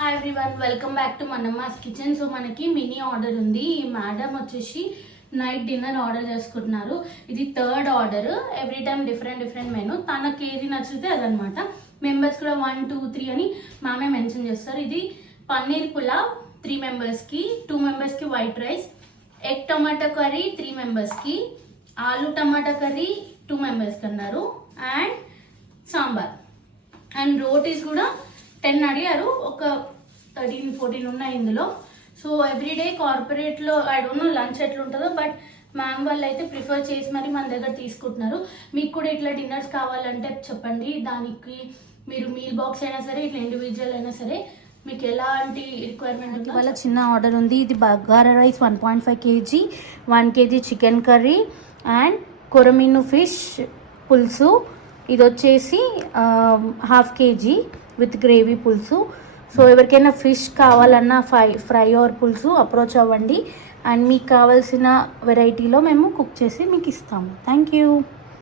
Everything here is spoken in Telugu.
Hi everyone, welcome back to Manamma's kitchen. So మనకి మినీ ఆర్డర్ ఉంది. ఈ మేడం వచ్చేసి నైట్ డిన్నర్ ఆర్డర్ చేసుకుంటున్నారు. ఇది third order. Every time different menu. తనకి ఏది నచ్చితే అదనమాట. మెంబర్స్ కూడా 1, 2, 3 అని మామే మెన్షన్ చేస్తారు. ఇది పన్నీర్ పులావ్ 3 మెంబర్స్కి, 2 మెంబర్స్కి వైట్ రైస్, ఎగ్ టమాటా కర్రీ 3 మెంబర్స్కి, ఆలు టమాటా కర్రీ 2 మెంబర్స్కి అన్నారు, అండ్ సాంబార్ అండ్ రోటీస్ కూడా 10 అడిగారు. ఒక 13-14 ఉన్నాయి ఇందులో. సో ఎవ్రీడే కార్పొరేట్లో ఐ డోంట్ నో లంచ్ ఎట్లుంటుందో, బట్ మ్యామ్ వాళ్ళు అయితే ప్రిఫర్ చేసి మరి మన దగ్గర తీసుకుంటున్నారు. మీకు కూడా ఇట్లా డిన్నర్స్ కావాలంటే చెప్పండి. దానికి మీరు మీల్ బాక్స్ అయినా సరే, ఇట్లా ఇండివిజువల్ అయినా సరే, మీకు ఎలాంటి రిక్వైర్మెంట్. ఇవాళ చిన్న ఆర్డర్ ఉంది. ఇది bagara rice 1.5 kg, 1 kg chicken curry and కొరమీను ఫిష్ పులుసు. ఇది వచ్చేసి 1/2 kg విత్ గ్రేవీ పులుసు. సో ఎవరికైనా ఫిష్ కావాలన్నా ఫ్రై ఆర్ పులుసు అప్రోచ్ అవ్వండి. అండ్ మీకు కావాల్సిన వెరైటీలో మేము కుక్ చేసి మీకు ఇస్తాము. Thank you.